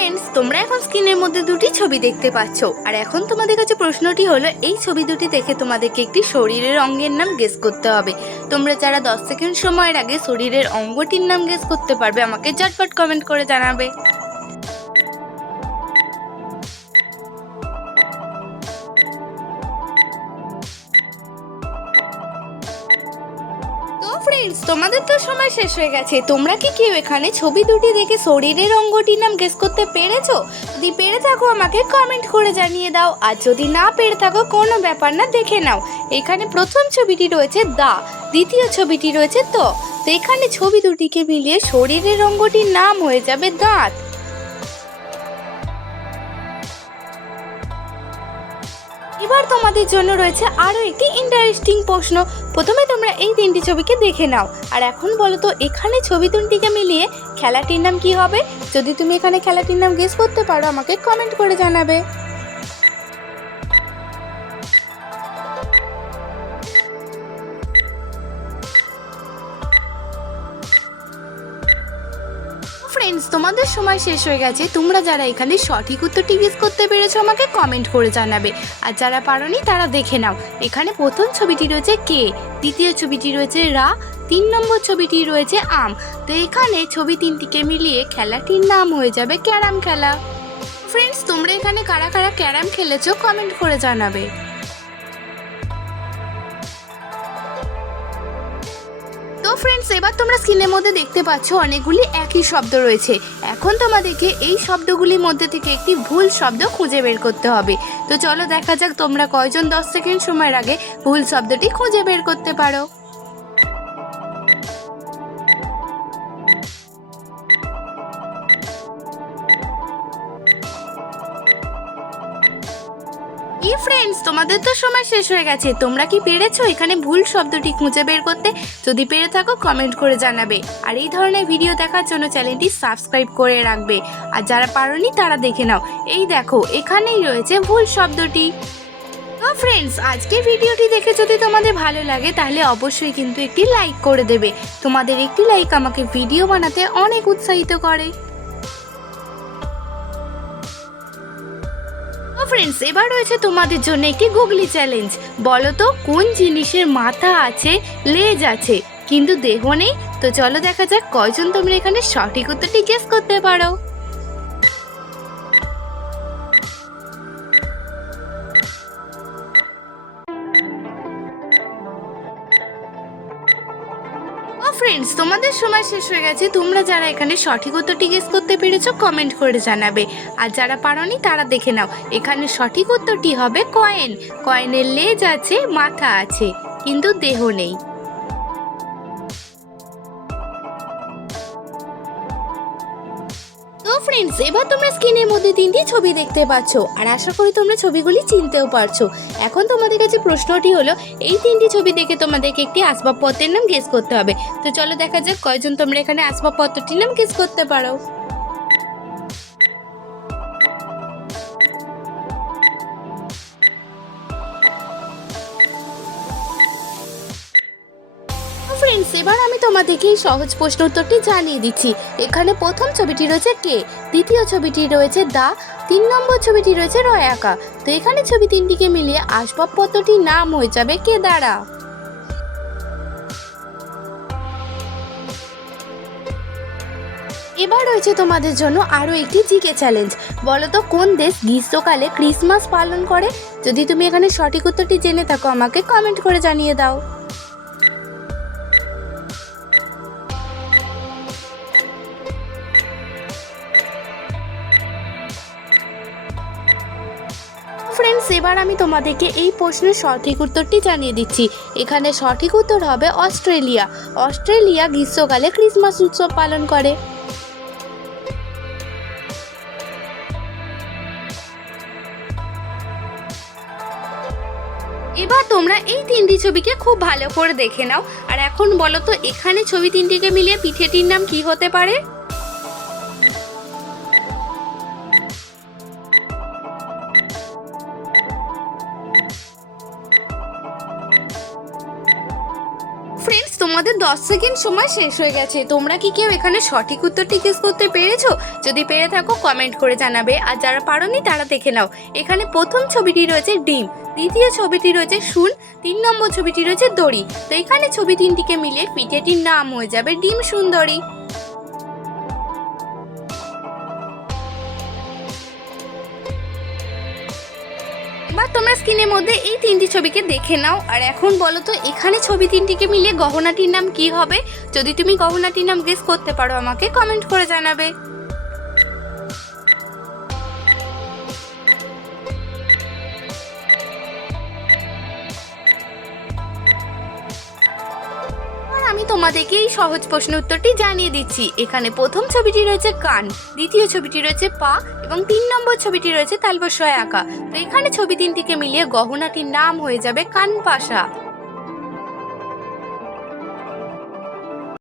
Friends তোমরা এখন স্ক্রিনের মধ্যে দুটি ছবি দেখতে পাচ্ছ। আর এখন তোমাদের কাছে প্রশ্নটি হলো, এই ছবি দুটি দেখে তোমাদেরকে একটি শরীরের অঙ্গের নাম গেস করতে হবে। তোমরা যারা দশ সেকেন্ড সময়ের আগে শরীরের অঙ্গটির নাম গেস করতে পারবে, আমাকে ঝটপট কমেন্ট করে জানাবে। ফ্রেন্ডস তোমাদের তো সময় শেষ হয়ে গেছে। তোমরা কি কেউ এখানে ছবি দুটি দেখে শরীরের অঙ্গটির নাম গেস করতে পেরেছ? যদি পেরে থাকো, আমাকে কমেন্ট করে জানিয়ে দাও। আর যদি না পেরে থাকো, কোনো ব্যাপার না, দেখে নাও। এখানে প্রথম ছবিটি রয়েছে দা, দ্বিতীয় ছবিটি রয়েছে তো। তো এখানে ছবি দুটিকে মিলিয়ে শরীরের অঙ্গটির নাম হয়ে যাবে দাঁত। এবার তোমাদের জন্য রয়েছে আরও একটি ইন্টারেস্টিং প্রশ্ন। প্রথমে তোমরা এই তিনটি ছবিকে দেখে নাও। আর এখন বলো তো, এখানে ছবি তিনটিকে মিলিয়ে খেলাটির নাম কি হবে? যদি তুমি এখানে খেলাটির নাম গেস করতে পারো, আমাকে কমেন্ট করে জানাবে। তোমাদের সময় শেষ হয়ে গেছে। তোমরা যারা এখানে সঠিক উত্তরটি গেস করতে পেরেছ, আমাকে কমেন্ট করে জানাবে। আর যারা পারোনি, তারা দেখে নাও। এখানে প্রথম ছবিটি রয়েছে কে? দ্বিতীয় ছবিটি রয়েছে রা। তিন নম্বর ছবিটি রয়েছে আম। তো এখানে ছবি তিনটিকে মিলিয়ে খেলাটির নাম হয়ে যাবে ক্যারাম খেলা। ফ্রেন্ডস তোমরা এখানে কারা কারা ক্যারাম খেলেছো কমেন্ট করে জানাবে। তো ফ্রেন্ডস এবার তোমরা স্ক্রিনের মধ্যে দেখতে পাচ্ছ অনেকগুলি একই শব্দ রয়েছে। এখন তোমাদেরকে এই শব্দগুলির মধ্যে থেকে একটি ভুল শব্দ খুঁজে বের করতে হবে। তো চলো দেখা যাক তোমরা কয়জন দশ সেকেন্ড সময়ের আগে ভুল শব্দটি খুঁজে বের করতে পারো। কি ফ্রেন্ডস তোমাদের তো সময় শেষ হয়ে গেছে। তোমরা কি পেরেছ? এখানে ভুল শব্দটি খুঁজে বের করতে। যদি পেরে থাকো কমেন্ট করে জানাবে। আর এই ধরনের ভিডিও দেখার জন্য চ্যানেলটি সাবস্ক্রাইব করে রাখবে। আর যারা পারোনি, তারা দেখে নাও। এই দেখো, এখানেই রয়েছে ভুল শব্দটি। তো ফ্রেন্ডস আজকে ভিডিওটি দেখে যদি তোমাদের ভালো লাগে, তাহলে অবশ্যই কিন্তু একটি লাইক করে দেবে। তোমাদের একটি লাইক আমাকে ভিডিও বানাতে অনেক উৎসাহিত করে। ফ্রেন্ডস এবার রয়েছে তোমাদের জন্য একটি গুগলি চ্যালেঞ্জ বলো তো, কোন জিনিসের মাথা আছে, লেজ আছে, কিন্তু দেহ নেই? তো চলো দেখা যাক কয়জন তোমরা এখানে সঠিক উত্তরটি গেস করতে পারো। ফ্রেন্ডস তোমাদের সময় শেষ হয়ে গেছে। তোমরা যারা এখানে সঠিক উত্তরটি গেস করতে পেরেছ কমেন্ট করে জানাবে। আর যারা পারোনি, তারা দেখে নাও। এখানে সঠিক উত্তরটি হবে কয়েন কয়েনের লেজ আছে, মাথা আছে, কিন্তু দেহ নেই। ফ্রেন্ডস এবার তোমরা স্ক্রিনের মধ্যে তিনটি ছবি দেখতে পাচ্ছ, আর আশা করি তোমরা ছবিগুলি চিনতেও পারছ। এখন তোমাদের কাছে প্রশ্নটি হলো, এই তিনটি ছবি দেখে তোমাদেরকে একটি আসবাবপত্রের নাম গেস করতে হবে। তো চলো দেখা যাক কয়জন তোমরা এখানে আসবাবপত্রটির নাম গেস করতে পারো। এবার আমি তোমাদেরকে এই সহজ প্রশ্ন উত্তরটি জানিয়ে দিচ্ছি। এখানে প্রথম ছবিটি রয়েছে কে? দ্বিতীয় ছবিটি রয়েছে দা। তিন নম্বর ছবিটি রয়েছে রয়াকা। তো এখানে ছবি তিনটিকে মিলিয়ে আসবাবপত্রটির নাম হয়ে যাবে কে দ্বারা? এবার রয়েছে তোমাদের জন্য আরও একটি জিকে চ্যালেঞ্জ। বলো তো কোন দেশ গ্রীষ্মকালে ক্রিসমাস পালন করে? যদি তুমি এখানে সঠিক উত্তরটি জেনে থাকো, আমাকে কমেন্ট করে জানিয়ে দাও। ফ্রেন্ডস এবার আমি তোমাদেরকে এই প্রশ্নের সঠিক উত্তরটি জানিয়ে দিচ্ছি। এখানে সঠিক উত্তর হবে অস্ট্রেলিয়া। অস্ট্রেলিয়া গ্রীষ্মকালে ক্রিসমাস উৎসব পালন করে। এবার তোমরা এই তিনটি ছবিকে খুব ভালো করে দেখে নাও। আর এখন বলো তো, এখানে ছবি তিনটিকে মিলিয়ে পিঠেটির নাম কি হতে পারে? ফ্রেন্ডস তোমাদের দশ সেকেন্ড সময় শেষ হয়ে গেছে। তোমরা কি কেউ এখানে সঠিক উত্তরটি গেস করতে পেরেছ? যদি পেরে থাকো কমেন্ট করে জানাবে। আর যারা পারোনি, তারা দেখে নাও। এখানে প্রথম ছবিটি রয়েছে ডিম, দ্বিতীয় ছবিটি রয়েছে শুন, তিন নম্বর ছবিটি রয়েছে দড়ি। তো এখানে ছবি তিনটিকে মিলিয়ে পিঠেটির নাম হয়ে যাবে ডিম সুন্দরী। বা তোমরা স্ক্রিনের মধ্যে এই তিনটি ছবিকে দেখে নাও। আর এখন বলো তো, এখানে ছবি তিনটিকে মিলিয়ে গহনাটির নাম কি হবে? যদি তুমি গহনাটির নাম গেস করতে পারো, আমাকে কমেন্ট করে জানাবে। তোমাদেরকে এই সহজ প্রশ্ন উত্তরটি জানিয়ে দিচ্ছি। এখানে প্রথম ছবিটি রয়েছে কান, দ্বিতীয় ছবিটি রয়েছে পা এবং তিন নম্বর ছবিটি রয়েছে তালবসায় আঁকা তো এখানে ছবি তিনটিকে মিলিয়ে গহনাটির নাম হয়ে যাবে কান পাশা